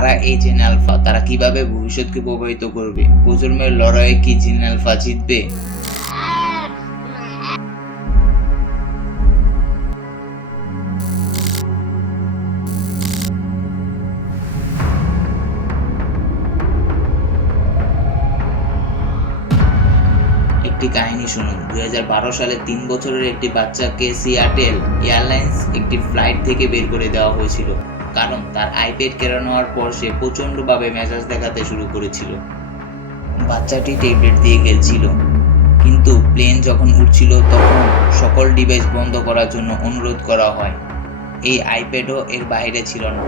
কারা এই gen alpha, তারা কিভাবে ভবিষ্যৎকে প্রভাবিত করবে, প্রজন্মের লড়াইয়ে কি জেন আলফা জিতবে? একটি কাহিনী শুনুন। 2012 সালে 3 বছরের একটি বাচ্চাকে সিয়াটেল এয়ারলাইন্স একটি ফ্লাইট থেকে বের করে দেওয়া হয়েছিল, কারণ তার আইপ্যাড কেড়ে নেওয়ার পর সে প্রচণ্ডভাবে মেজাজ দেখাতে শুরু করেছিল। বাচ্চাটি ট্যাবলেট দিয়ে খেলছিল, কিন্তু প্লেন যখন উঠছিল তখন সকল ডিভাইস বন্ধ করার জন্য অনুরোধ করা হয়। এই আইপ্যাডও এর বাইরে ছিল না,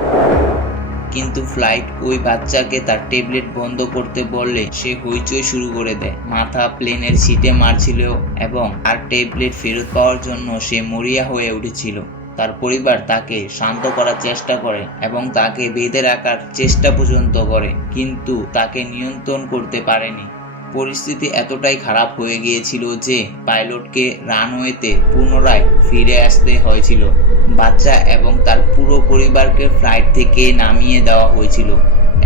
কিন্তু ফ্লাইট ওই বাচ্চাকে তার ট্যাবলেট বন্ধ করতে বললে সে হইচই শুরু করে দেয়। মাথা প্লেনের সিটে মারছিল এবং আর ট্যাবলেট ফেরত পাওয়ার জন্য সে মরিয়া হয়ে উঠেছিল। তার পরিবার তাকে শান্ত করার চেষ্টা করে এবং তাকে বেঁধে রাখার চেষ্টা পর্যন্ত করে, কিন্তু তাকে নিয়ন্ত্রণ করতে পারেনি। পরিস্থিতি এতটাই খারাপ হয়ে গিয়েছিল যে পাইলটকে রানওয়েতে পুনরায় ফিরে আসতে হয়েছিল। বাচ্চা এবং তার পুরো পরিবারকে ফ্লাইট থেকে নামিয়ে দেওয়া হয়েছিল।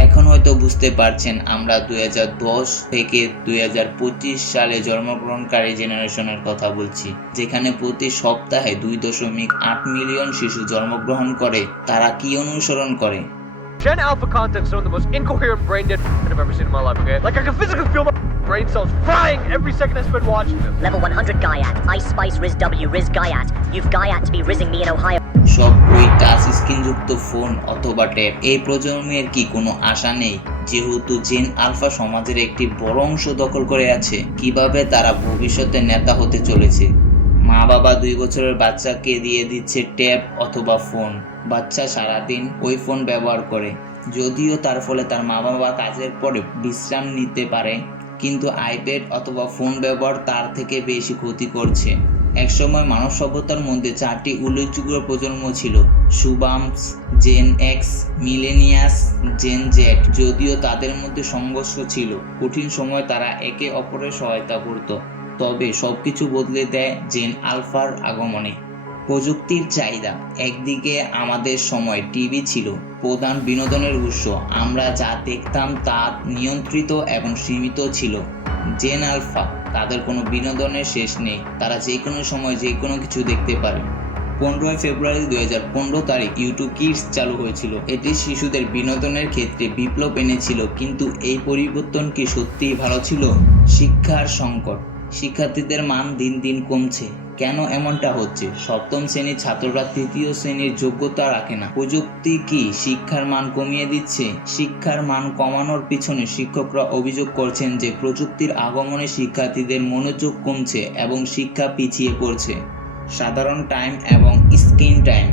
এখন হয়তো বুঝতে পারছেন আমরা 2010 থেকে 2025 সালে জন্মগ্রহণকারী জেনারেশনের কথা বলছি, যেখানে প্রতি সপ্তাহে 2.8 মিলিয়ন শিশু জন্মগ্রহণ করে। তারা কি অনুসরণ করে? Gen Alpha content's some of the most incoherent brain dead I've ever seen in my life, okay? Like I can physically feel my brain cells frying every second I spend watching them. Level 100 Gaiat, Ice Spice Riz W Riz Gaiat. You've Gaiat to be rizzing me in Ohio. সব ওই touch screen যুক্ত phone অথবা tab. এই প্রজন্মের কি কোনো আশা নেই? যেহেতু জেন আলফা সমাজের একটি বড় অংশ দখল করে আছে, কিভাবে তারা ভবিষ্যতে নেতা হতে চলেছে? মা বাবা 2 বছরের বাচ্চাকে দিয়ে দিচ্ছে ট্যাব অথবা ফোন। বাচ্চা সারাদিন ওই ফোন ব্যবহার করে, যদিও তার ফলে তার মা বাবা কাজের পরে বিশ্রাম নিতে পারে, কিন্তু আইপ্যাড অথবা ফোন ব্যবহার তার থেকে বেশি ক্ষতি করছে। একসময় মানব সভ্যতার মধ্যে 4টি উল্লেখযোগ্য প্রজন্ম ছিল: সুবামস, জেন এক্স, মিলেনিয়াস, জেন জেড। যদিও তাদের মধ্যে সংঘর্ষ ছিল, কঠিন সময় তারা একে অপরের সহায়তা করত, তবে সবকিছু বদলে দেয় জেন আলফার আগমনে। প্রযুক্তির চাহিদা। একদিকে আমাদের সময় টিভি ছিল প্রধান বিনোদনের উৎস, আমরা যা দেখতাম তা নিয়ন্ত্রিত এবং সীমিত ছিল। জেন আলফা, তাদের কোনো বিনোদনের শেষ নেই, তারা যে কোনো সময় যে কোনো কিছু দেখতে পারে। 15 ফেব্রুয়ারি 2015 তারিখ ইউটিউব কিডস চালু হয়েছিল। এটি শিশুদের বিনোদনের ক্ষেত্রে বিপ্লব এনেছিল, কিন্তু এই পরিবর্তন কি সত্যিই ভালো ছিল? শিক্ষার সংকট। শিক্ষার্থীদের মান দিন দিন কমছে। কেন এমনটা হচ্ছে? সপ্তম শ্রেণীর ছাত্ররা তৃতীয় শ্রেণীর যোগ্যতা রাখে না। প্রযুক্তি কি শিক্ষার মান কমিয়ে দিচ্ছে? শিক্ষার মান কমানোর পিছনে শিক্ষকরা অভিযোগ করছেন যে প্রযুক্তির আগমনে শিক্ষার্থীদের মনোযোগ কমছে এবং শিক্ষা পিছিয়ে পড়ছে। সাধারণ টাইম এবং স্ক্রিন টাইম।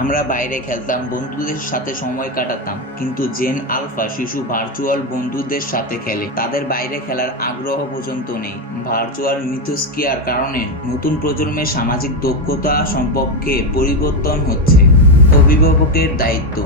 আমরা বাইরে খেলতাম, বন্ধুদের সাথে সময় কাটাতাম, কিন্তু জেন আলফা শিশু ভার্চুয়াল বন্ধুদের সাথে খেলে। তাদের বাইরে খেলার আগ্রহ পর্যন্ত নেই। ভার্চুয়াল মিথস্ক্রিয়ার কারণে নতুন প্রজন্মের সামাজিক দক্ষতা সম্পর্কে পরিবর্তন হচ্ছে। অভিভাবকের দায়িত্ব।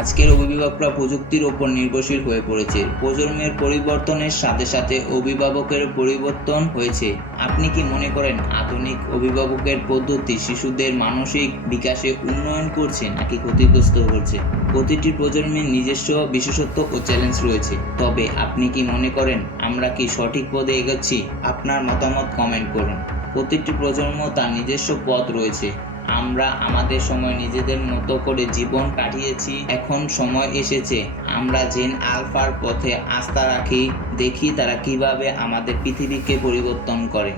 আজকের অভিভাবকরা প্রযুক্তির ওপর নির্ভরশীল হয়ে পড়েছে। প্রজন্মের পরিবর্তনের সাথে সাথে অভিভাবকের পরিবর্তন হয়েছে। আপনি কি মনে করেন আধুনিক অভিভাবকের পদ্ধতি শিশুদের মানসিক বিকাশে উন্নয়ন করছে নাকি ক্ষতিগ্রস্ত করছে? প্রতিটি প্রজন্মের নিজস্ব বিশেষত্ব ও চ্যালেঞ্জ রয়েছে, তবে আপনি কি মনে করেন আমরা কি সঠিক পথে এগোচ্ছি? আপনার মতামত কমেন্ট করুন। প্রতিটি প্রজন্ম তার নিজস্ব পথ রয়েছে। আমরা আমাদের সময় নিজেদের মতো করে জীবন কাটিয়েছি, এখন সময় এসেছে আমরা জেন আলফার পথে আস্থা রাখি, দেখি তারা কিভাবে আমাদের পৃথিবীকে পরিবর্তন করে।